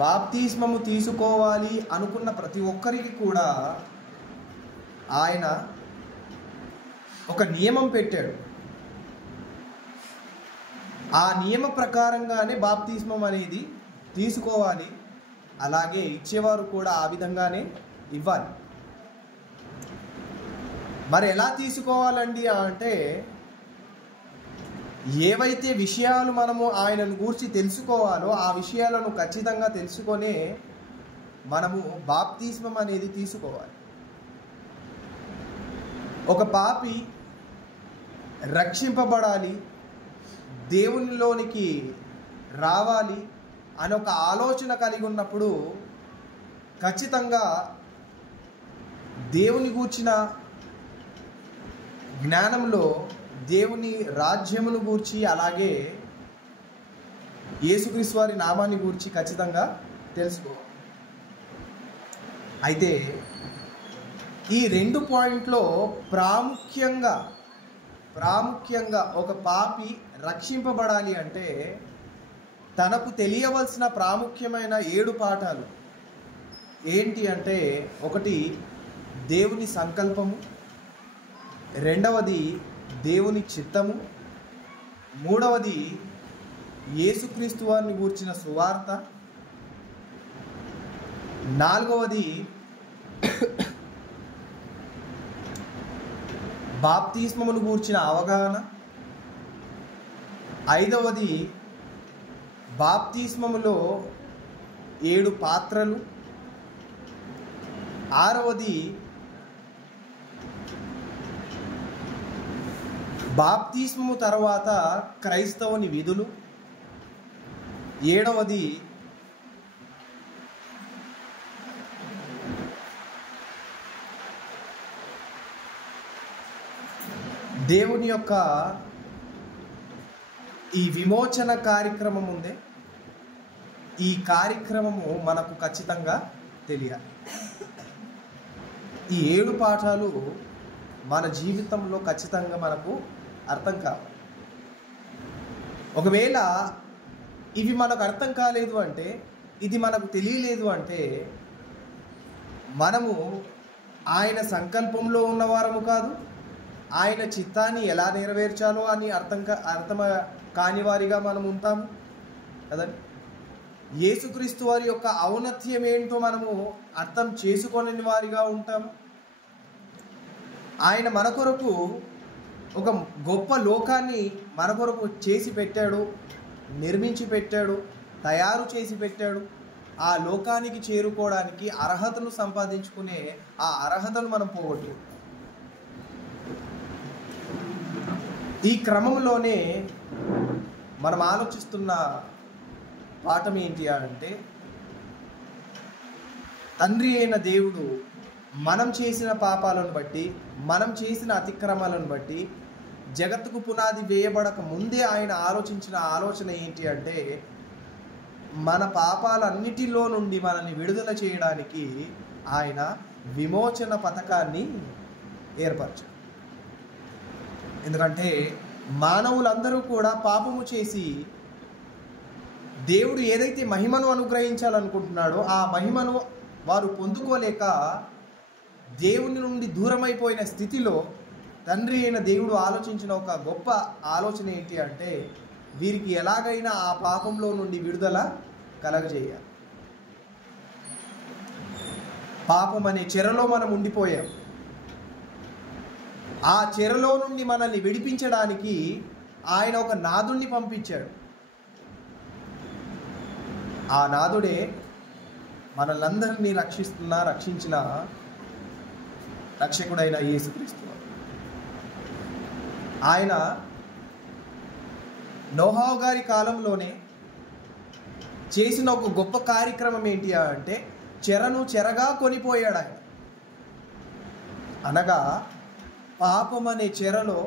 బాప్తిస్మము తీసుకోవాలి అనుకున్న ప్రతి ఒక్కరికి కూడా ఆయన ఒక నియమం పెట్టాడు. ఆ నియమ ప్రకారంగానే బాప్తిస్మం అనేది తీసుకోవాలి. అలాగే ఇచ్చేవారు కూడా ఆ విధంగానే ఇవ్వాలి. మరి ఎలా తీసుకోవాలండి అంటే, ఏవైతే విషయాలు మనము ఆయనను గూర్చి తెలుసుకోవాలో ఆ విషయాలను ఖచ్చితంగా తెలుసుకొనే మనము బాప్తిస్మం అనేది తీసుకోవాలి. ఒక పాపి రక్షింపబడాలి, దేవునిలోనికి రావాలి అని ఒక ఆలోచన కలిగి ఉన్నప్పుడు ఖచ్చితంగా దేవుని గూర్చిన జ్ఞానంలో దేవుని రాజ్యమును గూర్చి, అలాగే యేసుక్రీస్తు వారి నామాన్ని గూర్చి ఖచ్చితంగా తెలుసుకోవాలి. అయితే ఈ 2 పాయింట్లో ప్రాముఖ్యంగా ఒక పాపి రక్షింపబడాలి అంటే తనకు తెలియవలసిన ప్రాముఖ్యమైన 7 పాఠాలు ఏంటి అంటే, 1 దేవుని సంకల్పము, 2వది దేవుని చిత్తము, 3వది యేసుక్రీస్తు వారిని గూర్చిన సువార్త, 4వది బాప్తిస్మమును గూర్చిన అవగాహన, 5వది బాప్తిస్మములో 7 పాత్రలు, 6వది బాప్తిస్మము తర్వాత క్రైస్తవుని విధులు, 7వది దేవుని యొక్క ఈ విమోచన కార్యక్రమం ఉందే, ఈ కార్యక్రమము మనకు ఖచ్చితంగా తెలియాలి. ఈ 7 పాఠాలు మన జీవితంలో ఖచ్చితంగా మనకు అర్థం కావాలి. ఒకవేళ ఇవి మనకు అర్థం కాలేదు అంటే, ఇది మనకు తెలియలేదు అంటే, మనము ఆయన సంకల్పంలో ఉన్నవారము కాదు, ఆయన చిత్తాన్ని ఎలా నెరవేర్చాలో అని అర్థం కాని వారిగా మనం ఉంటాము కదండి. యేసుక్రీస్తు వారి యొక్క ఔన్నత్యం ఏంటో మనము అర్థం చేసుకోలేని వారిగా ఉంటాము. ఆయన మన కొరకు ఒక గొప్ప లోకాన్ని మన కొరకు చేసి పెట్టాడు, నిర్మించి పెట్టాడు, తయారు చేసి పెట్టాడు. ఆ లోకానికి చేరుకోవడానికి అర్హతను సంపాదించుకునే ఆ అర్హతను మనం పోగొట్టు. ఈ క్రమంలోనే మనం ఆలోచిస్తున్న పాఠం ఏంటి అంటే, తండ్రి అయిన దేవుడు మనం చేసిన పాపాలను బట్టి, మనం చేసిన అతిక్రమాలను బట్టి, జగత్తుకు పునాది వేయబడక ముందే ఆయన ఆలోచించిన ఆలోచన ఏంటి అంటే, మన పాపాలన్నిటిలో నుండి మనల్ని విడుదల చేయడానికి ఆయన విమోచన పథకాన్ని ఏర్పరచాడు. ఎందుకంటే మానవులందరూ కూడా పాపము చేసి దేవుడు ఏదైతే మహిమను అనుగ్రహించాలనుకుంటున్నాడో ఆ మహిమను వారు పొందుకోలేక దేవుని నుండి దూరమైపోయిన స్థితిలో తండ్రి అయిన దేవుడు ఆలోచించిన ఒక గొప్ప ఆలోచన ఏంటి అంటే, వీరికి ఎలాగైనా ఆ పాపంలో నుండి విడుదల కలగజేయాలి. పాపం అనే చెరలో మనం ఉండిపోయాం. ఆ చెరలో నుండి మనల్ని విడిపించడానికి ఆయన ఒక నాదుణ్ణి పంపించాడు. ఆ నాదుడే మనలందరినీ రక్షించిన రక్షకుడైన యేసుక్రీస్తు. ఆయన నోహవు గారి కాలంలోనే చేసిన ఒక గొప్ప కార్యక్రమం ఏంటి అంటే, చెరను చెరగా కొనిపోయాడు ఆయన. అనగా పాపం అనే చెరలో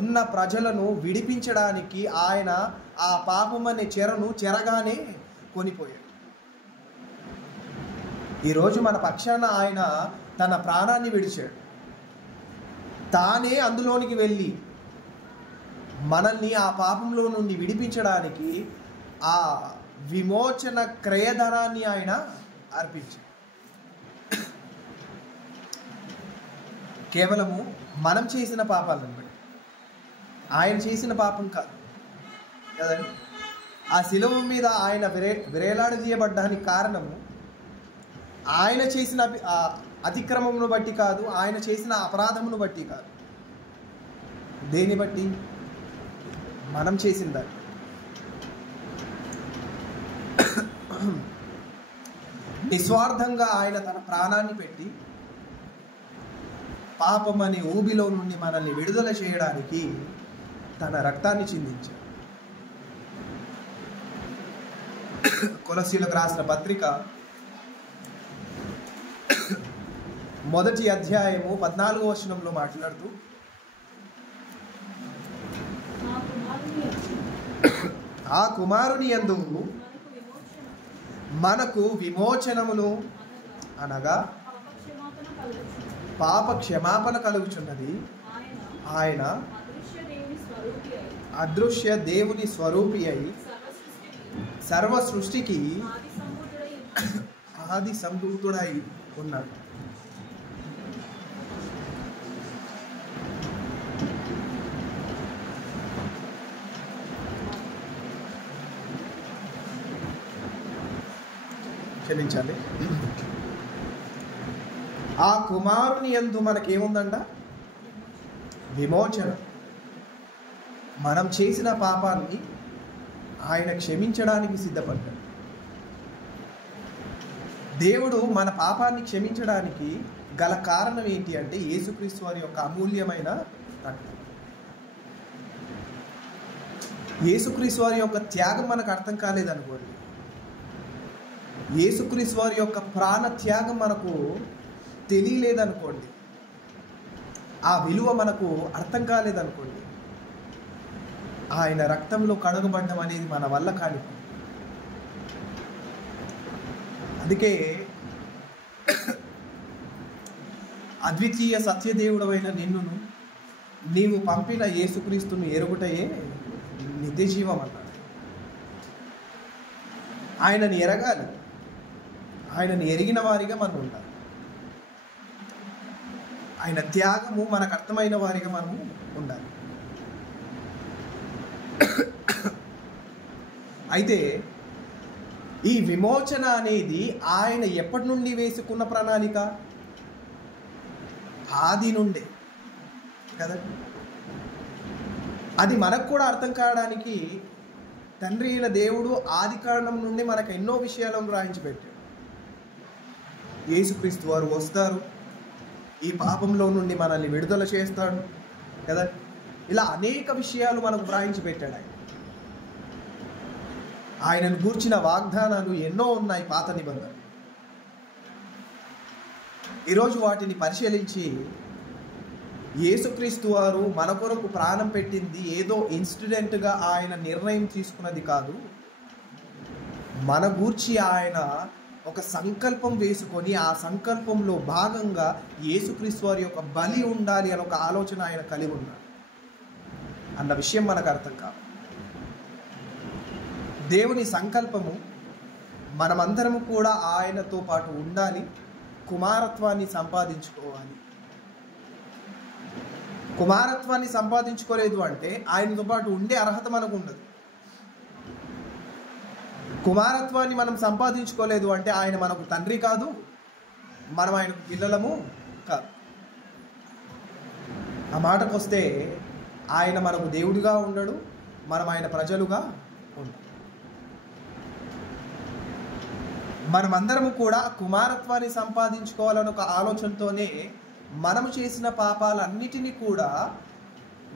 ఉన్న ప్రజలను విడిపించడానికి ఆయన ఆ పాపం అనే చెరను చెరగానే కొనిపోయాడు. ఈరోజు మన పక్షాన ఆయన తన ప్రాణాన్ని విడిచాడు. తానే అందులోనికి వెళ్ళి మనల్ని ఆ పాపంలో నుండి విడిపించడానికి ఆ విమోచన క్రయధనాన్ని ఆయన అర్పించాడు. కేవలము మనం చేసిన పాపాలను బట్టి, ఆయన చేసిన పాపం కాదు కదండి. ఆ శిలువ మీద ఆయన విరేలాడదీయబడ్డానికి కారణము ఆయన చేసిన అతిక్రమమును బట్టి కాదు, ఆయన చేసిన అపరాధమును బట్టి కాదు. దేని బట్టి? మనం చేసిన దాన్ని. నిస్వార్థంగా ఆయన తన ప్రాణాన్ని పెట్టి పాపం అనే ఊబిలో నుండి మనల్ని విడుదల చేయడానికి తన రక్తాన్ని చిందించాడు. కొలస్సీలకు రాసిన పత్రిక 1వ అధ్యాయము 14వ వచనంలో మాట్లాడుతూ, ఆ కుమారుని యందు మనకు విమోచనమును అనగా పాప క్షమాపణ కలుగుచున్నది. ఆయన అదృశ్య దేవుని స్వరూపి అయి సర్వ సృష్టికి ఆది సంభూతుడై ఉన్నాడు. క్షమించాలి. ఆ కుమారుని యందు మనకేముందంట? విమోచన. మనం చేసిన పాపాన్ని ఆయన క్షమించడానికి సిద్ధపడ్డాడు. దేవుడు మన పాపాన్ని క్షమించడానికి గల కారణం ఏంటి అంటే యేసుక్రీస్తు వారి యొక్క అమూల్యమైన రక్తం. యేసుక్రీస్తు వారి యొక్క త్యాగం మనకు అర్థం కాలేదనుకోండి, యేసుక్రీస్తు వారి యొక్క ప్రాణ త్యాగం మనకు తెలియలేదనుకోండి, ఆ విలువ మనకు అర్థం కాలేదనుకోండి, ఆయన రక్తంలో కడగబడ్డం అనేది మన వల్ల కాని. అందుకే అద్వితీయ సత్యదేవుడవైన నిన్నును నీవు పంపిన యేసుక్రీస్తును ఎరుగుటయే నిత్య జీవం అన్నాడు. ఆయనని ఎరగాలి, ఆయనని ఎరిగిన వారిగా మనం ఉండాలి. ఆయన త్యాగము మనకు అర్థమైన వారిగా మనము ఉండాలి. అయితే ఈ విమోచన అనేది ఆయన ఎప్పటి నుండి వేసుకున్న ప్రణాళిక? ఆది నుండే కదండి. అది మనకు కూడా అర్థం కావడానికి తండ్రి అయిన దేవుడు ఆది కారణం నుండి మనకు ఎన్నో విషయాలను రాయించి పెట్టాడు. యేసుక్రీస్తు వారు వస్తారు, ఈ పాపంలో నుండి మనల్ని విడుదల చేస్తాడు కదా. ఇలా అనేక విషయాలు మనకు వ్రాయించి పెట్టాడు ఆయన. ఆయనను గూర్చిన వాగ్దానాలు ఎన్నో ఉన్నాయి పాత నిబంధనలు. ఈరోజు వాటిని పరిశీలించి యేసుక్రీస్తు వారు మన కొరకు ప్రాణం పెట్టింది ఏదో ఇన్సిడెంట్గా ఆయన నిర్ణయం తీసుకున్నది కాదు. మన గూర్చి ఆయన ఒక సంకల్పం వేసుకొని ఆ సంకల్పంలో భాగంగా యేసుక్రీస్తు వారి యొక్క బలి ఉండాలి అని ఒక ఆలోచన ఆయన కలిగి ఉన్నాడు అన్న విషయం మనకు అర్థం కాదు. దేవుని సంకల్పము మనమందరము కూడా ఆయనతో పాటు ఉండాలి, కుమారత్వాన్ని సంపాదించుకోవాలి. కుమారత్వాన్ని సంపాదించుకోలేదు అంటే ఆయనతో పాటు ఉండే అర్హత మనకు ఉండదు. కుమారత్వాన్ని మనం సంపాదించుకోలేదు అంటే ఆయన మనకు తండ్రి కాదు, మనం ఆయనకు పిల్లలము కాదు. ఆ మాటకు వస్తే ఆయన మనకు దేవుడిగా ఉండడు, మనం ఆయన ప్రజలుగా ఉండడు. మనమందరము కూడా కుమారత్వాన్ని సంపాదించుకోవాలని ఒక ఆలోచనతోనే మనము చేసిన పాపాలన్నిటినీ కూడా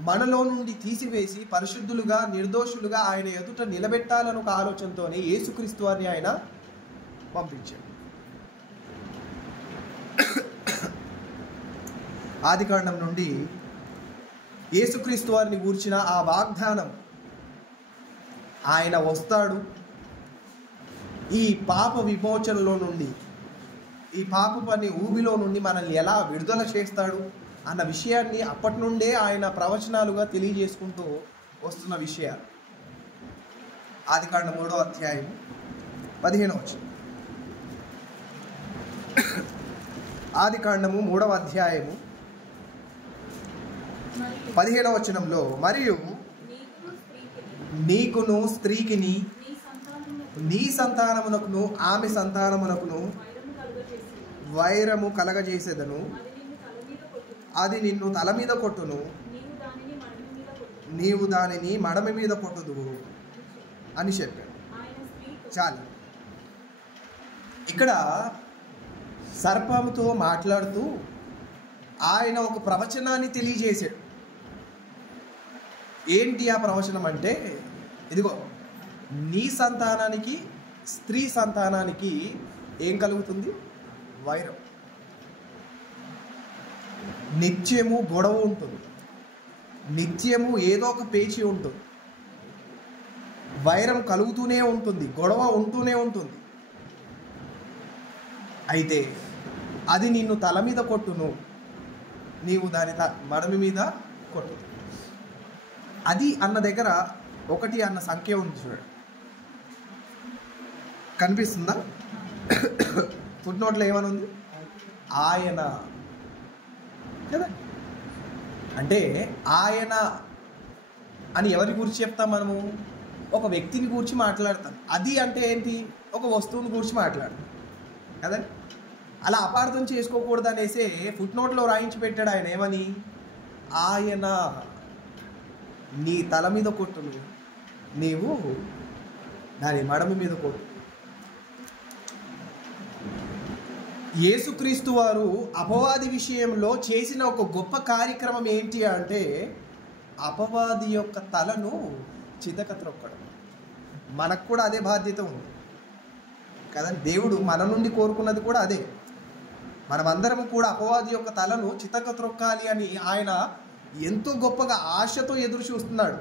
మనలో నుండి తీసివేసి పరిశుద్ధులుగా నిర్దోషులుగా ఆయన ఎదుట నిలబెట్టాలని ఒక ఆలోచనతోనే యేసుక్రీస్తు వారిని ఆయన పంపించాడు. ఆదికాండం నుండి యేసుక్రీస్తు వారిని గూర్చిన ఆ వాగ్దానం, ఆయన వస్తాడు, ఈ పాప విమోచనలో నుండి, ఈ పాప పని ఊబిలో నుండి మనల్ని ఎలా విడుదల చేస్తాడు అన్న విషయాన్ని అప్పటి నుండే ఆయన ప్రవచనాలుగా తెలియజేసుకుంటూ వస్తున్న విషయాలు. ఆదికాండం 3వ అధ్యాయం 15వ వచనం. ఆదికాండము 3వ అధ్యాయము 15వ వచనంలో, మరియు నీకును స్త్రీకిని నీ సంతానమునకును ఆమె సంతానమునకును వైరము కలగజేసేదను, అది నిన్ను తల మీద కొట్టును, నీవు దానిని మడమ మీద కొట్టుదువు అని చెప్పాడు. చాలు. ఇక్కడ సర్పముతో మాట్లాడుతూ ఆయన ఒక ప్రవచనాన్ని తెలియజేశాడు. ఏంటి ఆ ప్రవచనం అంటే, ఇదిగో నీ సంతానానికి స్త్రీ సంతానానికి ఏం కలుగుతుంది? వైరం. నిత్యము గొడవ ఉంటుంది, నిత్యము ఏదో ఒక పేచీ ఉంటుంది, వైరం కలుగుతూనే ఉంటుంది, గొడవ ఉంటూనే ఉంటుంది. అయితే అది నిన్ను తల మీద కొట్టును, నీవు దాని మడమి మీద కొట్టు. అది అన్న దగ్గర 1 అన్న సంఖ్య ఉంది చూడండి, కనిపిస్తుందా? ఫుట్ నోట్లో ఏమని ఉంది? ఆయన కదా. అంటే ఆయన అని ఎవరి గురించి చెప్తాం మనము? ఒక వ్యక్తిని గురించి మాట్లాడతాం. అది అంటే ఏంటి? ఒక వస్తువుని గురించి మాట్లాడతాం కదా. అలా అపార్థం చేసుకోకూడదు అనేసి ఫుట్ నోట్లో రాయించి పెట్టాడు ఆయన. ఏమని? ఆయన నీ తల మీద కొట్టును, నీవు దాని మడమ మీద కొట్టు. యేసుక్రీస్తు వారు అపవాది విషయంలో చేసిన ఒక గొప్ప కార్యక్రమం ఏంటి అంటే, అపవాది యొక్క తలను చితక త్రొక్కడం. మనకు కూడా అదే బాధ్యత ఉంది కదా. దేవుడు మన నుండి కోరుకున్నది కూడా అదే. మనమందరం కూడా అపవాది యొక్క తలను చితక త్రొక్కాలి అని ఆయన ఎంతో గొప్పగా ఆశతో ఎదురు చూస్తున్నాడు.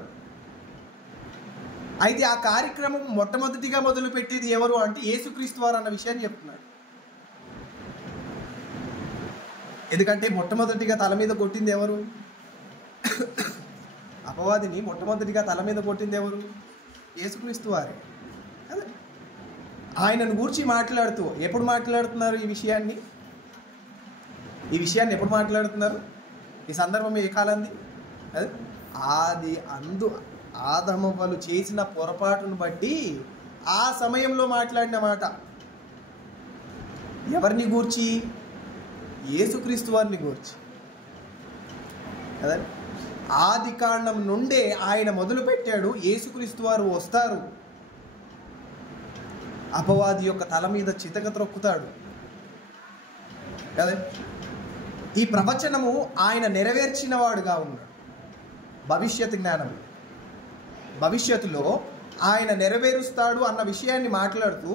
అయితే ఆ కార్యక్రమం మొట్టమొదటిగా మొదలుపెట్టేది ఎవరు అంటే యేసుక్రీస్తు వారు అన్న విషయాన్ని చెప్తున్నాడు. ఎందుకంటే మొట్టమొదటిగా తల మీద కొట్టింది ఎవరు? అపవాదిని మొట్టమొదటిగా తల మీద కొట్టింది ఎవరు? యేసుక్రీస్తు వారే కదా. ఆయనను గూర్చి మాట్లాడుతూ ఎప్పుడు మాట్లాడుతున్నారు ఈ విషయాన్ని ఎప్పుడు మాట్లాడుతున్నారు? ఈ సందర్భం ఏ కాలంది? అది ఆదమవ్వలు చేసిన పొరపాటును బట్టి ఆ సమయంలో మాట్లాడిన మాట. ఎవరిని గూర్చి? యేసుక్రీస్తు వారిని గూర్చి కదా. ఆది కాండం నుండే ఆయన మొదలు పెట్టాడు, యేసుక్రీస్తు వారు వస్తారు, అపవాది యొక్క తల మీద చితక త్రొక్కుతాడు కదా. ఈ ప్రవచనము ఆయన నెరవేర్చిన వాడుగా ఉన్నాడు. భవిష్యత్ జ్ఞానం, భవిష్యత్తులో ఆయన నెరవేరుస్తాడు అన్న విషయాన్ని మాట్లాడుతూ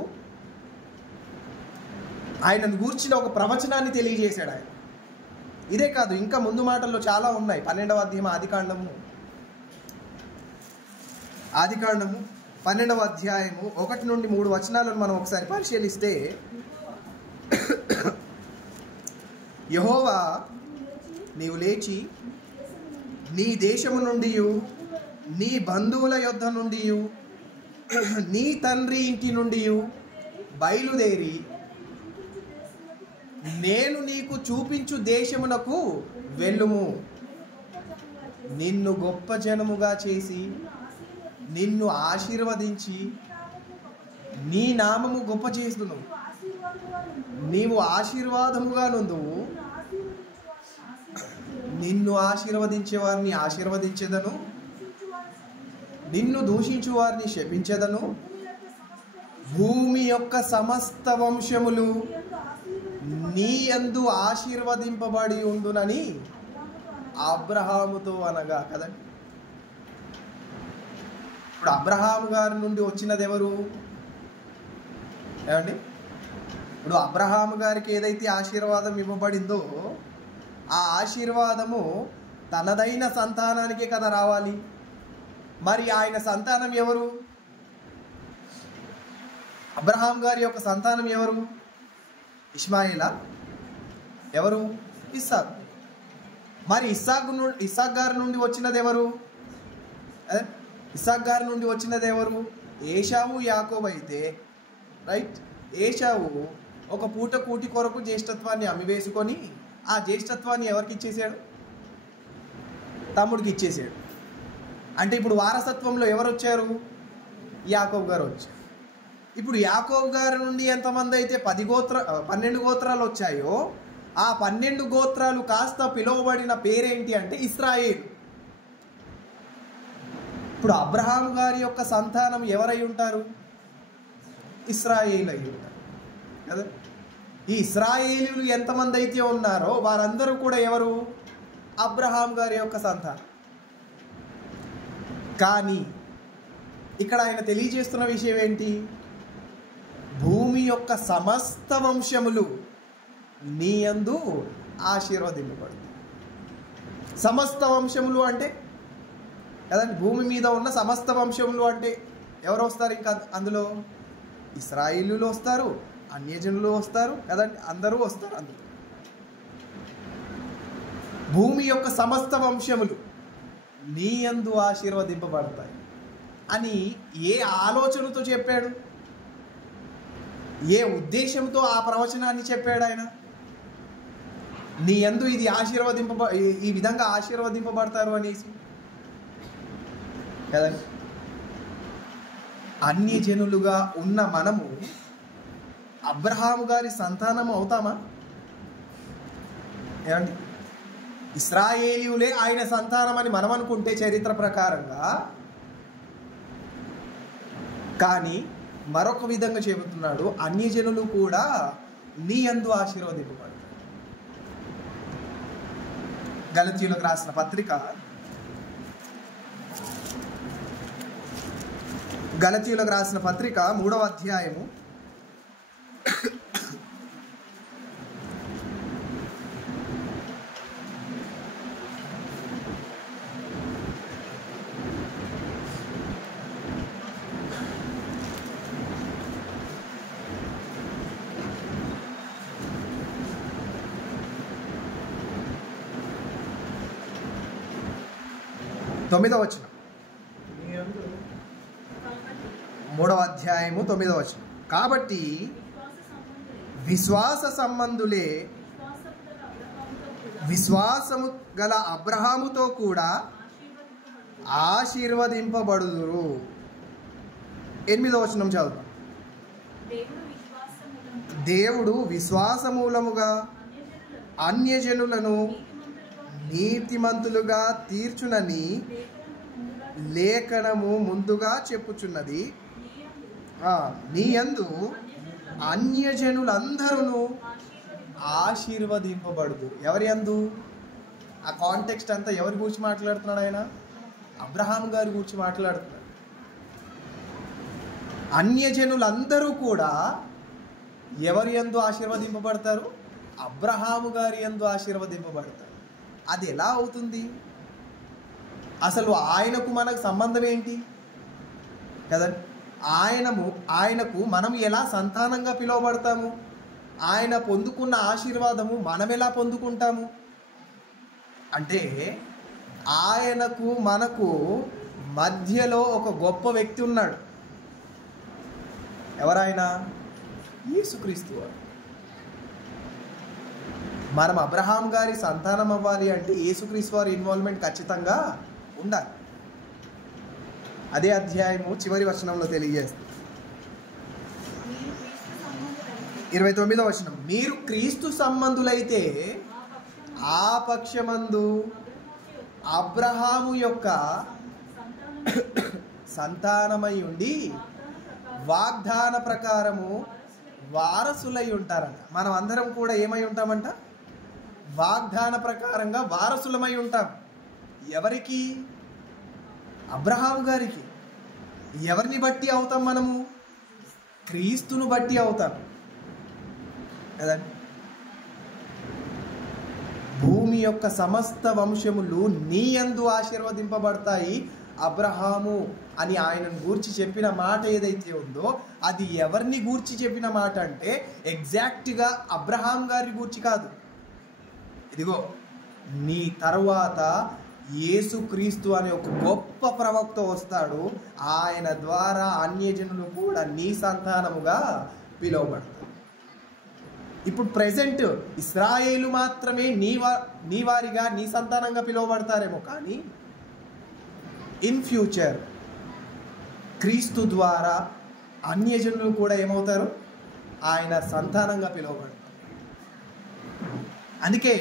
ఆయనను గూర్చిన ఒక ప్రవచనాన్ని తెలియజేశాడు ఆయన. ఇదే కాదు, ఇంకా ముందు మాటల్లో చాలా ఉన్నాయి. 12వ అధ్యాయం ఆదికాండము 12వ అధ్యాయము 1 నుండి 3 వచనాలను మనం ఒకసారి పరిశీలిస్తే, యెహోవా నీవు లేచి నీ దేశము నుండి నీ బంధువుల యొద్ద నుండి నీ తండ్రి ఇంటి నుండి బయలుదేరి నేను నీకు చూపించు దేశమునకు వెళ్ళుము. నిన్ను గొప్ప జనముగా చేసి నిన్ను ఆశీర్వదించి నీ నామము గొప్ప చేస్తును. నీవు ఆశీర్వాదముగా నుందువు. నిన్ను ఆశీర్వదించే వారిని ఆశీర్వదించేదను, నిన్ను దూషించు వారిని శపించేదను. భూమి యొక్క సమస్త వంశములు నీ యందు ఆశీర్వదింపబడి ఉండునని అబ్రహాముతో అనగా కదండి. ఇప్పుడు అబ్రహాము గారి నుండి వచ్చినది ఎవరు? ఏమండి, ఇప్పుడు అబ్రహాము గారికి ఏదైతే ఆశీర్వాదం ఇవ్వబడిందో ఆ ఆశీర్వాదము తనదైన సంతానానికే కదా రావాలి. మరి ఆయన సంతానం ఎవరు? అబ్రహాం గారి యొక్క సంతానం ఎవరు? ఇష్మాయిలా? ఎవరు? ఇస్సాకు. మరి ఇస్సాక్ గారి నుండి వచ్చినది ఎవరు? ఇస్సాక్ గారి నుండి వచ్చినది ఎవరు? ఏశావు యాకోబు అయితే రైట్, ఏశావు ఒక పూట కూటి కొరకు జ్యేష్ఠత్వాన్ని అమ్మివేసుకొని ఆ జ్యేష్ఠత్వాన్ని ఎవరికి ఇచ్చేసాడు? తమ్ముడికి ఇచ్చేసాడు. అంటే ఇప్పుడు వారసత్వంలో ఎవరు వచ్చారు? యాకోబు గారు వచ్చారు. ఇప్పుడు యాకోబు గారి నుండి ఎంతమంది అయితే 12 గోత్రాలు వచ్చాయో ఆ 12 గోత్రాలు కాస్త పిలువబడిన పేరేంటి అంటే ఇశ్రాయేలు. ఇప్పుడు అబ్రహాము గారి యొక్క సంతానం ఎవరై ఉంటారు? ఇశ్రాయేలు అయి ఉంటారు కదా. ఈ ఇశ్రాయేలీలు ఎంతమంది అయితే ఉన్నారో వారందరూ కూడా ఎవరు? అబ్రహాం గారి యొక్క సంతానం. కానీ ఇక్కడ ఆయన తెలియజేస్తున్న విషయం ఏంటి? భూమి యొక్క సమస్త వంశములు నీ యందు ఆశీర్వదింపబడుతుంది. సమస్త వంశములు అంటే కదండి, భూమి మీద ఉన్న సమస్త వంశములు అంటే ఎవరు వస్తారు? ఇంకా అందులో ఇశ్రాయేలీయులు వస్తారు, అన్యజనులు వస్తారు కదండి, అందరూ వస్తారు. అందులో భూమి యొక్క సమస్త వంశములు నీ యందు ఆశీర్వదింపబడతాయి అని ఏ ఆలోచనతో చెప్పాడు? ఏ ఉద్దేశంతో ఆ ప్రవచనాన్ని చెప్పాడు ఆయన? నీ యందు ఇది ఈ విధంగా ఆశీర్వదింపబడతారు అనేసి కదండి. అన్యజనులుగా ఉన్న మనము అబ్రహాము గారి సంతానం అవుతామా? ఏమండి, ఇశ్రాయేలీయులే ఆయన సంతానం అని మనం అనుకుంటే చరిత్ర ప్రకారంగా, కానీ మరొక విధంగా చెబుతున్నాడు, అన్యజనులు కూడా నీ యందు ఆశీర్వదింపబడతారు. గలతీయులకు రాసిన పత్రిక 3వ అధ్యాయము 9వ వచనం. 3వ అధ్యాయము 9వ వచనం. కాబట్టి విశ్వాస సంబంధులే విశ్వాసము గల అబ్రహాముతో కూడా ఆశీర్వదింపబడుదురు. 8వ వచనం చదువుతాం. దేవుడు విశ్వాసమూలముగా అన్యజనులను నీతిమంతులుగా తీర్చునని లేఖనము ముందుగా చెప్పుచున్నది. నీ యందు అన్యజనులందరూ ఆశీర్వదింపబడుదు. ఎవరి యందు? ఆ కాంటెక్స్ట్ అంతా ఎవరి గురించి మాట్లాడుతున్నాడు ఆయన? అబ్రహాం గారి గురించి మాట్లాడుతున్నాడు. అన్యజనులందరూ కూడా ఎవరి యందు ఆశీర్వదింపబడతారు? అబ్రహాము గారి యందు ఆశీర్వదింపబడతారు. అది ఎలా అవుతుంది? అసలు ఆయనకు మనకు సంబంధం ఏంటి కదండి? ఆయనకు మనం ఎలా సంతానంగా పిలువబడతాము? ఆయన పొందుకున్న ఆశీర్వాదము మనం ఎలా పొందుకుంటాము అంటే, ఆయనకు మనకు మధ్యలో ఒక గొప్ప వ్యక్తి ఉన్నాడు. ఎవరాయన? యేసుక్రీస్తు వారు. మనం అబ్రహాం గారి సంతానం అవ్వాలి అంటే యేసుక్రీస్తు వారి ఇన్వాల్వ్మెంట్ ఖచ్చితంగా ఉండాలి. అదే అధ్యాయము చివరి వచనంలో తెలియజేస్తుంది. 29వ వచనం. మీరు క్రీస్తు సంబంధులైతే ఆ పక్షమందు అబ్రహాము యొక్క సంతానమై ఉండి వాగ్దాన ప్రకారము వారసులై ఉంటారంట. మనం అందరం కూడా ఏమై ఉంటామంట? వాగ్దాన ప్రకారంగా వారసులమై ఉంటాం. ఎవరికి? అబ్రహాము గారికి. ఎవరిని బట్టి అవుతాం మనము? క్రీస్తును బట్టి అవుతాం కదండి. భూమి యొక్క సమస్త వంశములు నీ యందు ఆశీర్వదింపబడతాయి అబ్రహాము అని ఆయనను గూర్చి చెప్పిన మాట ఏదైతే ఉందో అది ఎవరిని గూర్చి చెప్పిన మాట అంటే ఎగ్జాక్ట్గా అబ్రహాం గారి గూర్చి కాదు. ఇదిగో నీ తరువాత యేసుక్రీస్తు అనే ఒక గొప్ప ప్రవక్త వస్తాడు. ఆయన ద్వారా అన్యజనులు కూడా నీ సంతానముగా పిలువబడతారు. ఇప్పుడు ప్రెజెంట్ ఇశ్రాయేలు మాత్రమే నీ వారిగా నీ సంతానంగా పిలువబడతారేమో, కానీ ఇన్ ఫ్యూచర్ క్రీస్తు ద్వారా అన్యజనులు కూడా ఏమవుతారు? ఆయన సంతానంగా పిలువబడతారు. అందుకే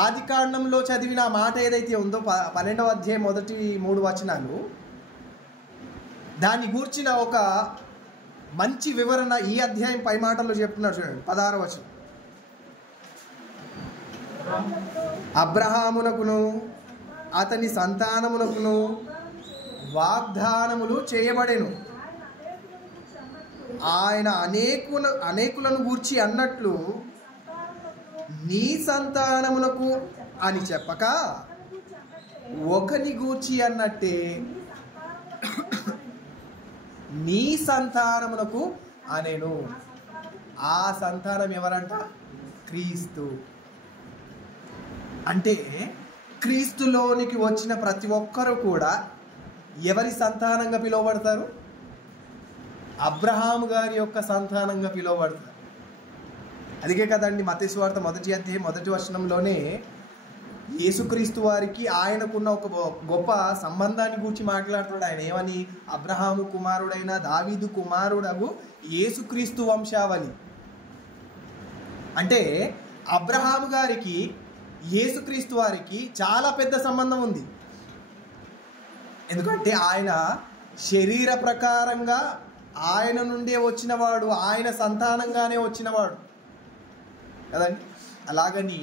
ఆదికాండంలో చదివిన మాట ఏదైతే ఉందో 12వ అధ్యాయం మొదటి 3 వచనాలు, దాన్ని గూర్చిన ఒక మంచి వివరణ ఈ అధ్యాయం పై మాటల్లో చెప్తున్నారు. చూడండి 16వ వచనం. అబ్రహామునకును అతని సంతానమునకును వాగ్దానములు చేయబడెను. ఆయన అనేకులను గూర్చి అన్నట్లు నీ సంతానమునకు అని చెప్పక ఒకని గూర్చి అన్నట్టే నీ సంతానమునకు అనేను. ఆ సంతానం ఎవరంట? క్రీస్తు. అంటే క్రీస్తులోనికి వచ్చిన ప్రతి ఒక్కరు కూడా ఎవరి సంతానంగా పిలువబడతారు? అబ్రహాము గారి యొక్క సంతానంగా పిలువబడతారు. అందుకే కదండి మత్తయి సువార్త 1వ అధ్యాయం 1వ వచనంలోనే యేసుక్రీస్తు వారికి ఆయనకున్న ఒక గొప్ప సంబంధాన్ని గురించి మాట్లాడుతున్నాడు. ఆయన ఏమని? అబ్రహాము కుమారుడైన దావీదు కుమారుడగు యేసుక్రీస్తు వంశావళి. అంటే అబ్రహాము గారికి యేసుక్రీస్తు వారికి చాలా పెద్ద సంబంధం ఉంది. ఎందుకంటే ఆయన శరీర ప్రకారంగా ఆయన నుండే వచ్చినవాడు, ఆయన సంతానంగానే వచ్చినవాడు కదండి. అలాగని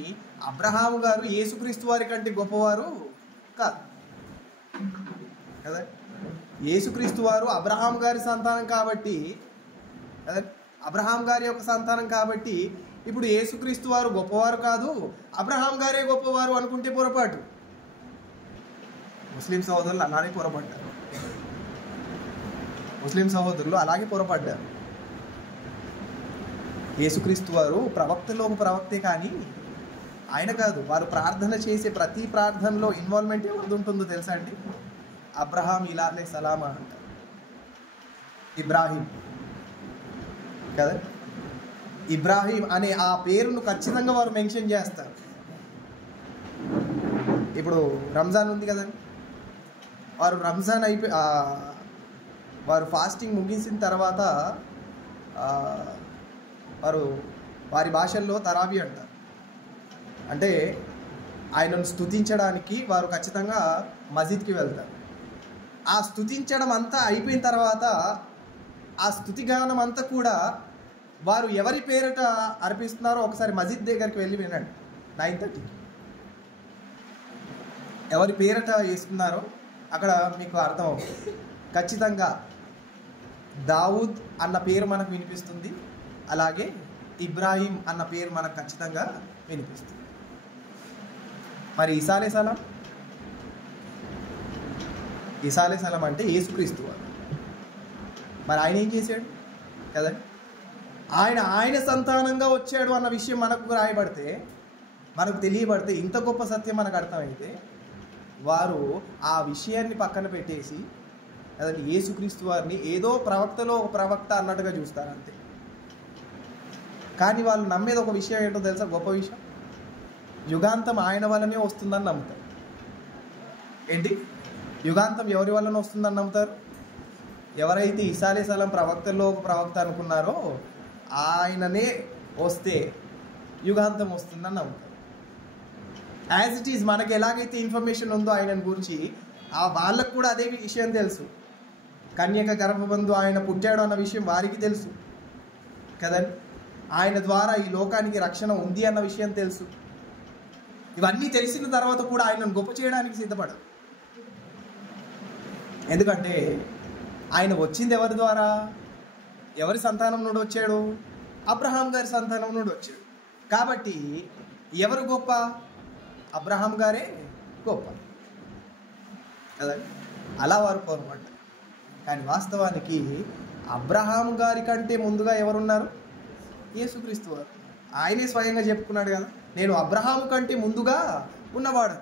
అబ్రహాము గారు యేసుక్రీస్తు వారి కంటే గొప్పవారు కాదు కదా. యేసుక్రీస్తు వారు అబ్రహాం గారి సంతానం కాబట్టి, అబ్రహాం గారి యొక్క సంతానం కాబట్టి ఇప్పుడు యేసుక్రీస్తు వారు గొప్పవారు కాదు, అబ్రహాం గారే గొప్పవారు అనుకుంటే పొరపాటు. ముస్లిం సహోదరులు అలానే పొరపడ్డారు. ముస్లిం సహోదరులు అలాగే పొరపడ్డారు. యేసుక్రీస్తు వారు ప్రవక్తలో ప్రవక్తే కానీ ఆయన కాదు. వారు ప్రార్థన చేసే ప్రతి ప్రార్థనలో ఇన్వాల్వ్మెంట్ ఎవరిది ఉంటుందో తెలుసా అండి? అబ్రహాం ఇలానే సలామా అంటారు, ఇబ్రాహీం కదా. ఇబ్రాహీం అనే ఆ పేరును ఖచ్చితంగా వారు మెన్షన్ చేస్తారు. ఇప్పుడు రంజాన్ ఉంది కదండి, వారు రంజాన్ వారు ఫాస్టింగ్ ముగిసిన తర్వాత వారు వారి భాషల్లో తరాబీ అంటారు. అంటే ఆయనను స్తుతించడానికి వారు ఖచ్చితంగా మసీద్కి వెళ్తారు. ఆ స్తుతించడం అంతా అయిపోయిన తర్వాత ఆ స్తుతిగానం అంతా కూడా వారు ఎవరి పేరిట అర్పిస్తున్నారో ఒకసారి మసీద్ దగ్గరికి వెళ్ళి వినండి. 9:30 ఎవరి పేరిట వేస్తున్నారో అక్కడ మీకు అర్థం అవుతుంది. ఖచ్చితంగా దావూద్ అన్న పేరు మనకు వినిపిస్తుంది, అలాగే ఇబ్రాహీం అన్న పేరు మనకు ఖచ్చితంగా వినిపిస్తుంది. మరి ఈసా అలైహిస్సలాం అంటే యేసుక్రీస్తు వారు. మరి ఆయన ఏం చేశాడు కదండి? ఆయన సంతానంగా వచ్చాడు అన్న విషయం మనకు రాయబడితే, మనకు తెలియబడితే, ఇంత గొప్ప సత్యం మనకు అర్థమైతే వారు ఆ విషయాన్ని పక్కన పెట్టేసి కదండి యేసుక్రీస్తు వారిని ఏదో ప్రవక్తలో ఒక ప్రవక్త అన్నట్టుగా చూస్తారు అంతే. కానీ వాళ్ళు నమ్మేది ఒక విషయం ఏంటో తెలుసా? గొప్ప విషయం, యుగాంతం ఆయన వల్లనే వస్తుందని నమ్ముతారు. ఏంటి? యుగాంతం ఎవరి వల్లనే వస్తుందని నమ్ముతారు? ఎవరైతే ఈసా అలైహిస్సలాం ప్రవక్తల్లో ఒక ప్రవక్త అనుకున్నారో ఆయననే వస్తే యుగాంతం వస్తుందని నమ్ముతారు. యాజ్ ఇట్ ఈజ్ మనకి ఎలాగైతే ఇన్ఫర్మేషన్ ఉందో ఆయన గురించి వాళ్ళకు కూడా అదే విషయం తెలుసు. కన్యక గర్భబంధు ఆయన పుట్టాడు అన్న విషయం వారికి తెలుసు కదండి. ఆయన ద్వారా ఈ లోకానికి రక్షణ ఉంది అన్న విషయం తెలుసు. ఇవన్నీ తెలిసిన తర్వాత కూడా ఆయనను గొప్ప చేయడానికి సిద్ధపడరు. ఎందుకంటే ఆయన వచ్చింది ఎవరి ద్వారా? ఎవరి సంతానం నుండి వచ్చాడు? అబ్రహాం గారి సంతానం నుండి వచ్చాడు. కాబట్టి ఎవరు గొప్ప? అబ్రహాం గారే గొప్ప కదండి. అలా వారు పొరపడ్డారు. కానీ వాస్తవానికి అబ్రహాం గారి కంటే ముందుగా ఎవరున్నారు? యేసుక్రీస్తు వారు. ఆయనే స్వయంగా చెప్పుకున్నాడు కదా, నేను అబ్రహాము కంటే ముందుగా ఉన్నవాడు.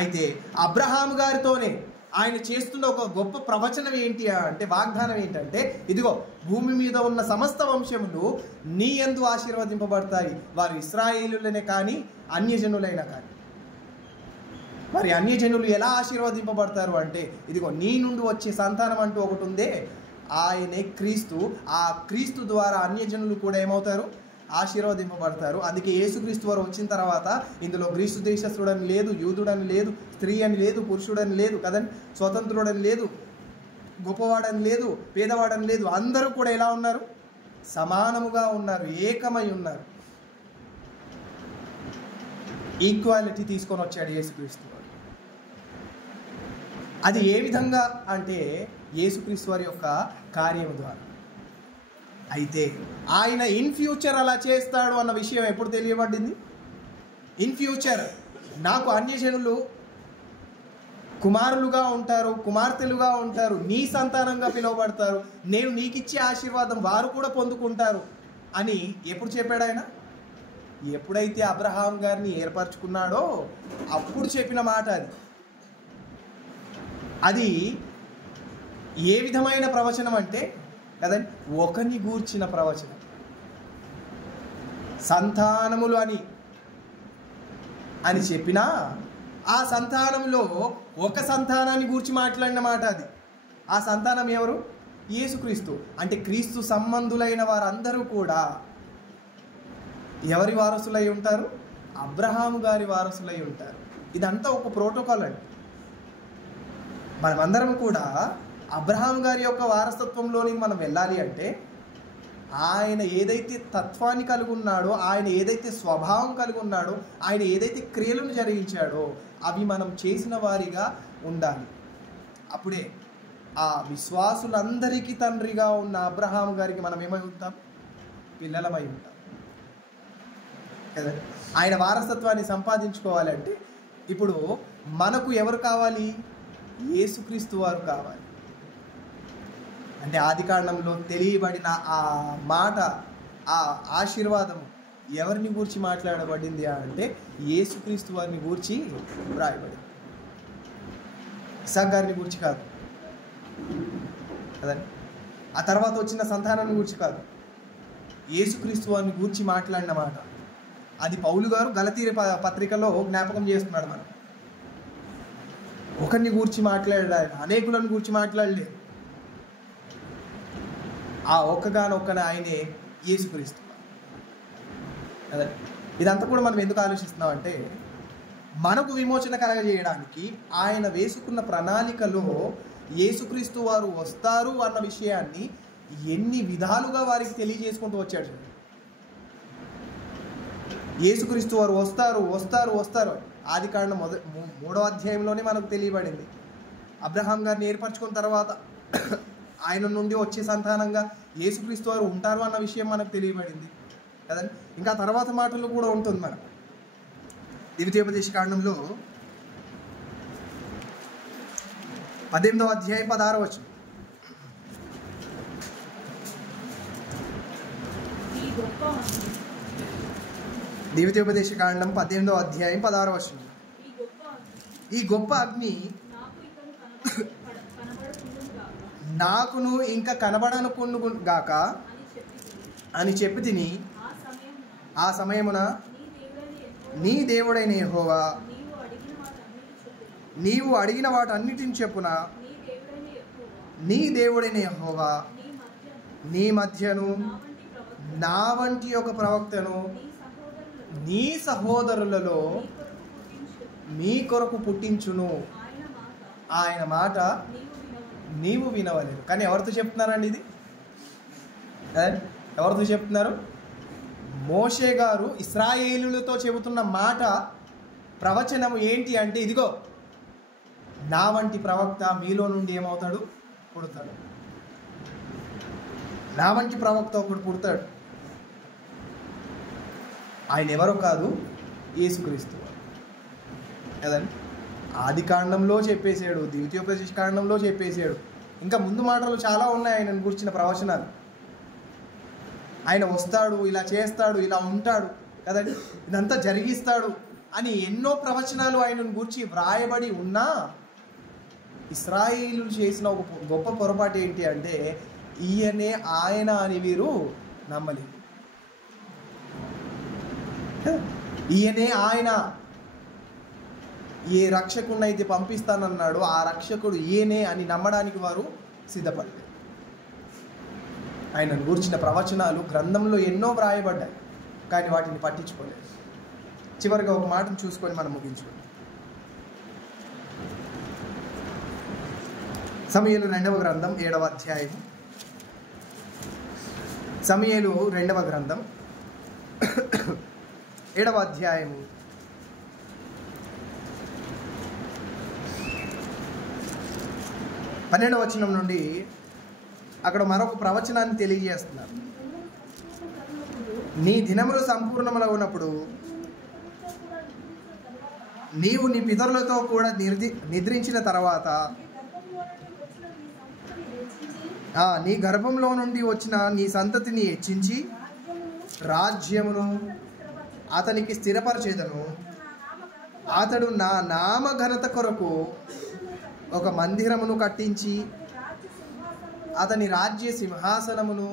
అయితే అబ్రహాము గారితోనే ఆయన చేస్తున్న ఒక గొప్ప ప్రవచనం ఏంటి అంటే, వాగ్దానం ఏంటంటే, ఇదిగో భూమి మీద ఉన్న సమస్త వంశములు నీ యందు ఆశీర్వదింపబడతాయి. వారు ఇశ్రాయేలులనే కానీ అన్యజనులైనా కానీ. మరి అన్యజనులు ఎలా ఆశీర్వదింపబడతారు అంటే, ఇదిగో నీ నుండి వచ్చే సంతానం అంటూ ఒకటి ఉందే, ఆయనే క్రీస్తు. ఆ క్రీస్తు ద్వారా అన్యజనులు కూడా ఏమవుతారు? ఆశీర్వదింపబడతారు. అందుకే యేసుక్రీస్తు వారు వచ్చిన తర్వాత ఇందులో గ్రీసు దేశస్థుడని లేదు, యూదుడని లేదు, స్త్రీ అని లేదు, పురుషుడని లేదు కదండి, స్వతంత్రుడని లేదు, గొప్పవాడని లేదు, పేదవాడని లేదు. అందరూ కూడా ఎలా ఉన్నారు? సమానముగా ఉన్నారు, ఏకమై ఉన్నారు. ఈక్వాలిటీ తీసుకొని వచ్చాడు యేసుక్రీస్తు వారు. అది ఏ విధంగా అంటే యేసుక్రీస్తు వారి యొక్క కార్యం ద్వారా. అయితే ఆయన ఇన్ ఫ్యూచర్ అలా చేస్తాడు అన్న విషయం ఎప్పుడు తెలియబడింది? ఇన్ ఫ్యూచర్ నాకు అన్యజనులు కుమారులుగా ఉంటారు, కుమార్తెలుగా ఉంటారు, నీ సంతానంగా పిలువబడతారు, నేను నీకిచ్చే ఆశీర్వాదం వారు కూడా పొందుకుంటారు అని ఎప్పుడు చెప్పాడు ఆయన? ఎప్పుడైతే అబ్రహాం గారిని ఏర్పరచుకున్నాడో అప్పుడు చెప్పిన మాట అది. అది ఏ విధమైన ప్రవచనం అంటే కదండి, ఒకరిని గూర్చిన ప్రవచనం. సంతానములు అని చెప్పినా ఆ సంతానంలో ఒక సంతానాన్ని గూర్చి మాట్లాడిన మాట అది. ఆ సంతానం ఎవరు? యేసుక్రీస్తు. అంటే క్రీస్తు సంబంధులైన వారందరూ కూడా ఎవరి వారసులై ఉంటారు? అబ్రహాము గారి వారసులై ఉంటారు. ఇదంతా ఒక ప్రోటోకాల్ అండి. మనమందరం కూడా అబ్రహాం గారి యొక్క వారసత్వంలోనికి మనం వెళ్ళాలి అంటే, ఆయన ఏదైతే తత్వాన్ని కలిగి ఉన్నాడో, ఆయన ఏదైతే స్వభావం కలిగి ఉన్నాడో, ఆయన ఏదైతే క్రియలను జరిగించాడో అవి మనం చేసిన వారిగా ఉండాలి. అప్పుడే ఆ విశ్వాసులందరికీ తండ్రిగా ఉన్న అబ్రహాం గారికి మనం ఏమై ఉంటాం? పిల్లలమై ఉంటాం కదా. ఆయన వారసత్వాన్ని సంపాదించుకోవాలంటే ఇప్పుడు మనకు ఎవరు కావాలి? యేసుక్రీస్తు వారు కావాలి. అంటే ఆదికాండంలో తెలియబడిన ఆ మాట, ఆ ఆశీర్వాదము ఎవరిని గూర్చి మాట్లాడబడింది అంటే యేసుక్రీస్తు వారిని గూర్చి రాయబడింది. ఇస్సాకు గారిని గూర్చి కాదు కదండి, ఆ తర్వాత వచ్చిన సంతానాన్ని గూర్చి కాదు, యేసుక్రీస్తు వారిని గూర్చి మాట్లాడిన మాట. అది పౌలు గారు గలతీ పత్రికలో జ్ఞాపకం చేస్తున్నాడు. మనం ఒకరిని గూర్చి మాట్లాడాడు, ఆయన అనేకులను గూర్చి మాట్లాడలేదు. ఆ ఒక్కగానొక్కన ఆయనే యేసుక్రీస్తు. అదే ఇదంతా కూడా మనం ఎందుకు ఆలోచిస్తున్నాం అంటే, మనకు విమోచన కలగజేయడానికి ఆయన వేసుకున్న ప్రణాళికలో యేసుక్రీస్తు వారు వస్తారు అన్న విషయాన్ని ఎన్ని విధాలుగా వారికి తెలియజేసుకుంటూ వచ్చాడు. యేసుక్రీస్తు వారు వస్తారు వస్తారు వస్తారు ఆదికాండం 3వ అధ్యాయంలోనే మనకు తెలియబడింది. అబ్రహాం గారిని ఏర్పరచుకున్న తర్వాత ఆయన నుండి వచ్చే సంతానంగా యేసుక్రీస్తు వారు ఉంటారు అన్న విషయం మనకు తెలియబడింది కదండి. ఇంకా తర్వాత మాటల్లో కూడా ఉంటుంది. మనకు ద్వితీయోపదేశ కాండంలో 18వ అధ్యాయం 16వ వచనం. ద్వితీయోపదేశ కాండం 18వ అధ్యాయం 16వ వచనం. ఈ గొప్ప అగ్ని నాకును ఇంకా కనబడనుకుండు గాక అని చెప్పి తిని, ఆ సమయమున నీ దేవుడైన యెహోవా నీవు అడిగిన వాటన్నిటిని చెప్పున నీ దేవుడైన యెహోవా నీ మధ్యను నా వంటి ఒక ప్రవక్తను నీ సహోదరులలో మీ కొరకు పుట్టించును. ఆయన మాట నీవు వినవలేదు. కానీ ఎవరితో చెప్తున్నారండి ఇది? ఎవరితో చెప్తున్నారు? మోషే గారు ఇశ్రాయేలులతో చెబుతున్న మాట, ప్రవచనం ఏంటి అంటే, ఇదిగో నా వంటి ప్రవక్త మీలో నుండి ఏమవుతాడు? పుడతాడు. నా వంటి ప్రవక్త ఒకడు పుడతాడు. ఆయన ఎవరో కాదు, యేసుక్రీస్తు కదండి. ఆది కాండంలో చెప్పేశాడు, ద్వితీయోపదేశ కాండంలో చెప్పేశాడు. ఇంకా ముందు మాటలు చాలా ఉన్నాయి ఆయనను గురించిన ప్రవచనాలు. ఆయన వస్తాడు, ఇలా చేస్తాడు, ఇలా ఉంటాడు కదండి, ఇదంతా జరిగిస్తాడు అని ఎన్నో ప్రవచనాలు ఆయనను గూర్చి వ్రాయబడి ఉన్నా ఇశ్రాయేలీయులు చేసిన ఒక గొప్ప పొరపాటు ఏంటి అంటే ఈయనే ఆయన అని వీరు నమ్మలేదు. ఈయనే ఆయన, ఏ రక్షకుడినైతే పంపిస్తానన్నాడో ఆ రక్షకుడు ఈయనే అని నమ్మడానికి వారు సిద్ధపడలేదు. ఆయనను గురించిన ప్రవచనాలు గ్రంథంలో ఎన్నో వ్రాయబడ్డాయి, కానీ వాటిని పట్టించుకోలేదు. చివరిగా ఒక మాటను చూసుకొని మనం ముగించుకుందాం. సమూయేలు 2వ గ్రంథం 7వ అధ్యాయం. సమూయేలు 2వ గ్రంథం 7వ అధ్యాయం 12వ వచనం నుండి అక్కడ మరొక ప్రవచనాన్ని తెలియజేస్తున్నారు. నీ దినములు సంపూర్ణములగునప్పుడు నీవు నీ పితరులతో కూడా నిద్రించిన తర్వాత నీ గర్భంలో నుండి వచ్చిన నీ సంతతిని హెచ్చించి రాజ్యమును అతనికి స్థిరపరచేదను. అతడు నా నామ ఘనత కొరకు ఒక మందిరమును కట్టించి అతని రాజ్య సింహాసనమును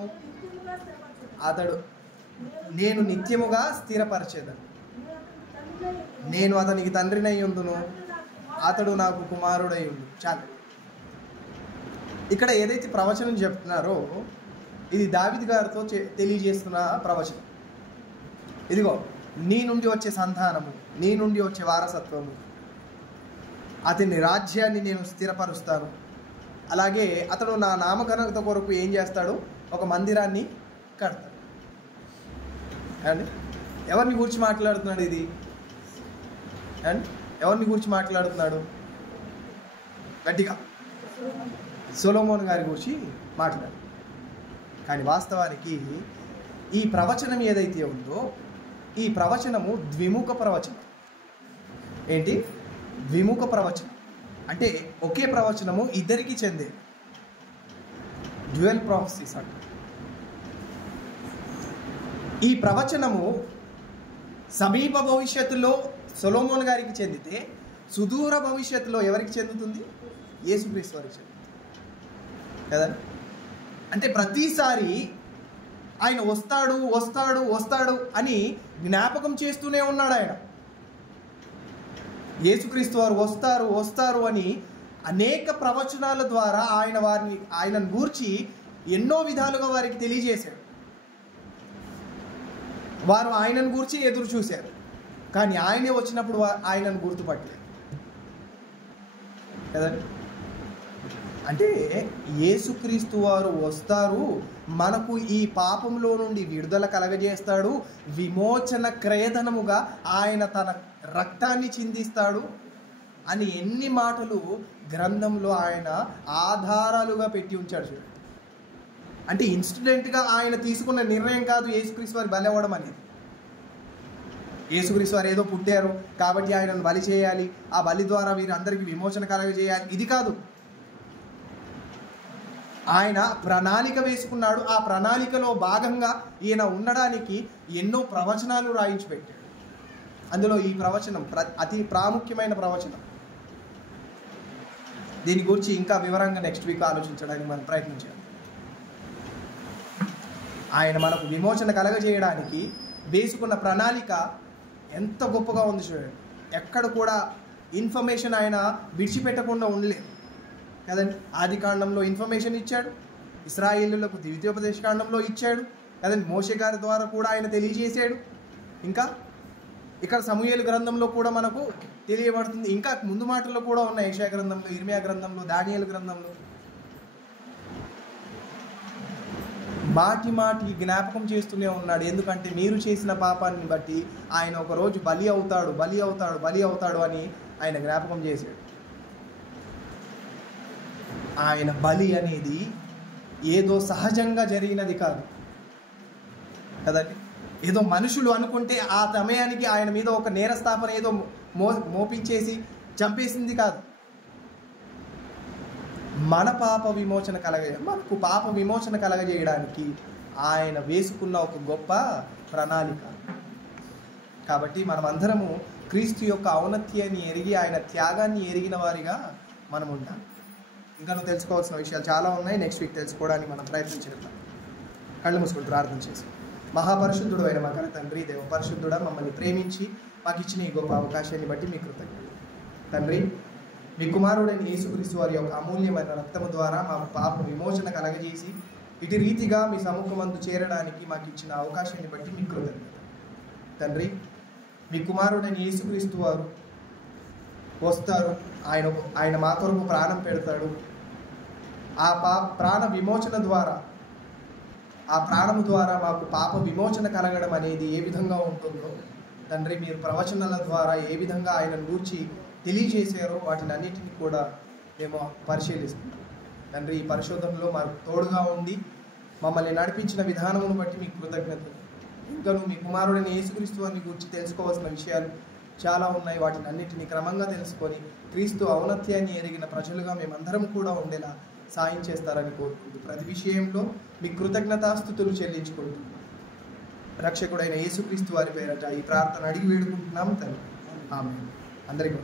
నేను నిత్యముగా స్థిరపరచేదను. నేను అతనికి తండ్రినై ఉందును, అతడు నాకు కుమారుడై ఉండు. చాలు. ఇక్కడ ఏదైతే ప్రవచనం చెప్తున్నారో ఇది దావీదు గారితో తెలియజేస్తున్న ప్రవచనం. ఇదిగో నీ నుండి వచ్చే సంతానము, నీ నుండి వచ్చే వారసత్వము, అతని రాజ్యాన్ని నేను స్థిరపరుస్తాను. అలాగే అతడు నా నామఘనత కొరకు ఏం చేస్తాడు? ఒక మందిరాన్ని కడతాడు. అండ్ ఎవరిని గురించి మాట్లాడుతున్నాడు ఇది? అండ్ ఎవరిని గురించి మాట్లాడుతున్నాడు? గట్టిగా సొలొమోను గారి గురించి మాట్లాడు. కానీ వాస్తవానికి ఈ ప్రవచనం ఏదైతే ఉందో ఈ ప్రవచనము ద్విముఖ ప్రవచనం. ఏంటి? ద్విముఖ ప్రవచనం అంటే ఒకే ప్రవచనము ఇద్దరికి చెందే, డ్యూయల్ ప్రాఫెసీస్ అంట. ఈ ప్రవచనము సమీప భవిష్యత్తులో సొలొమోను గారికి చెందితే సుదూర భవిష్యత్తులో ఎవరికి చెందుతుంది? యేసుక్రీస్తు వారికి చెందుతుంది కదా. అంటే ప్రతిసారి ఆయన వస్తాడు వస్తాడు వస్తాడు అని జ్ఞాపకం చేస్తూనే ఉన్నాడు. ఆయన యేసుక్రీస్తు వారు వస్తారు వస్తారు అని అనేక ప్రవచనాల ద్వారా ఆయనను గూర్చి ఎన్నో విధాలుగా వారికి తెలియజేశాడు. వారు ఆయనను గూర్చి ఎదురు చూశారు, కానీ ఆయనే వచ్చినప్పుడు ఆయనను గుర్తుపట్టలేదు కదండి. అంటే యేసుక్రీస్తు వారు వస్తారు, మనకు ఈ పాపంలో నుండి విడుదల కలగజేస్తాడు, విమోచన క్రయధనముగా ఆయన తన రక్తాన్ని చిందిస్తాడు అని ఎన్ని మాటలు గ్రంథంలో ఆయన ఆధారాలుగా పెట్టి ఉంచాడు చూడండి. అంటే ఇన్స్టెంట్గా ఆయన తీసుకున్న నిర్ణయం కాదు యేసుక్రీస్తు వారి బలి అవ్వడం అనేది. యేసుక్రీస్తు వారు ఏదో పుట్టారు కాబట్టి ఆయనను బలి చేయాలి, ఆ బలి ద్వారా వీరందరికీ విమోచన కలగజేయాలి, ఇది కాదు. ఆయన ప్రణాళిక వేసుకున్నాడు. ఆ ప్రణాళికలో భాగంగా ఈయన ఉండడానికి ఎన్నో ప్రవచనాలు రాయించి పెట్టాడు. అందులో ఈ ప్రవచనం అతి ప్రాముఖ్యమైన ప్రవచనం. దీని గురించి ఇంకా వివరంగా నెక్స్ట్ వీక్ ఆలోచించడానికి మనం ప్రయత్నం చేయాలి. ఆయన మనకు విమోచన కలగజేయడానికి వేసుకున్న ప్రణాళిక ఎంత గొప్పగా ఉంది చూడండి. ఎక్కడ కూడా ఇన్ఫర్మేషన్ ఆయన విడిచిపెట్టకుండా ఉండలేదు కదండి. ఆది కాండంలో ఇన్ఫర్మేషన్ ఇచ్చాడు, ఇశ్రాయేలులకు ద్వితీయోపదేశ కాండంలో ఇచ్చాడు కదండి. మోషే గారి ద్వారా కూడా ఆయన తెలియజేశాడు. ఇంకా ఇక్కడ సమూయేలు గ్రంథంలో కూడా మనకు తెలియబడుతుంది. ఇంకా ముందు మాటల్లో కూడా ఉన్నాయి, యెషయా గ్రంథంలో, ఇర్మియా గ్రంథంలో, దానియేలు గ్రంథంలో. మాటి మాటి జ్ఞాపకం చేస్తూనే ఉన్నాడు. ఎందుకంటే మీరు చేసిన పాపాన్ని బట్టి ఆయన ఒకరోజు బలి అవుతాడు బలి అవుతాడు బలి అవుతాడు అని ఆయన జ్ఞాపకం చేశాడు. ఆయన బలి అనేది ఏదో సహజంగా జరిగినది కాదు కదండి. ఏదో మనుషులు అనుకుంటే ఆ సమయానికి ఆయన మీద ఒక నేరస్థాపన ఏదో మోపించేసి చంపేసింది కాదు. మనకు పాప విమోచన కలగజేయడానికి ఆయన వేసుకున్న ఒక గొప్ప ప్రణాళిక. కాబట్టి మనమందరము క్రీస్తు యొక్క ఔన్నత్యాన్ని ఎరిగి ఆయన త్యాగాన్ని ఎరిగిన వారిగా మనం ఉంటాం. ఇంకా నువ్వు తెలుసుకోవాల్సిన విషయాలు చాలా ఉన్నాయి. నెక్స్ట్ వీక్ తెలుసుకోవడానికి మనం ప్రయత్నించేద్దాం. కళ్ళు మూసుకొని ప్రార్థన చేసి. మహాపరిశుద్ధుడు అయిన మా కన్న తండ్రి, దేవ పరిశుద్ధుడా, మమ్మల్ని ప్రేమించి మాకు ఇచ్చిన ఈ గొప్ప అవకాశాన్ని బట్టి మీ కృతజ్ఞతలు తండ్రి. మీ కుమారుడైన యేసుక్రీస్తు వారి యొక్క అమూల్యమైన రక్తము ద్వారా మా పాప విమోచన కలగజేసి ఇటు రీతిగా మీ సముఖమందు చేరడానికి మాకు ఇచ్చిన అవకాశాన్ని బట్టి మీ కృతజ్ఞతలు తండ్రి. మీ కుమారుడైన యేసుక్రీస్తు వారు వస్తారు, ఆయన మా కొరకు ప్రాణం పెడతాడు. ఆ ప్రాణ విమోచన ద్వారా, ఆ ప్రాణము ద్వారా మాకు పాప విమోచన కలగడం అనేది ఏ విధంగా ఉంటుందో తండ్రి, మీరు ప్రవచనాల ద్వారా ఏ విధంగా ఆయన గూర్చి తెలియజేశారో వాటిని అన్నిటిని కూడా మేము పరిశీలిస్తున్నాం తండ్రి. ఈ పరిశోధనలో మాకు తోడుగా ఉండి మమ్మల్ని నడిపించిన విధానమును బట్టి మీకు కృతజ్ఞతలు. ఇంకను మీ కుమారుడైన యేసుక్రీస్తు వారిని గురించి తెలుసుకోవాల్సిన విషయాలు చాలా ఉన్నాయి. వాటిని అన్నిటిని క్రమంగా తెలుసుకొని క్రీస్తు ఔన్నత్యాన్ని ఎరిగిన ప్రజలుగా మేమందరం కూడా ఉండేలా సాయం చేస్తారని కోరుకుంటూ ప్రతి విషయంలో మీ కృతజ్ఞతాస్తుతులు చెల్లించుకుంటూ రక్షకుడైన యేసుక్రీస్తు వారి పేరట ఈ ప్రార్థన అడిగి వేడుకుంటున్నాం తండ్రి. ఆమేన్. అందరికీ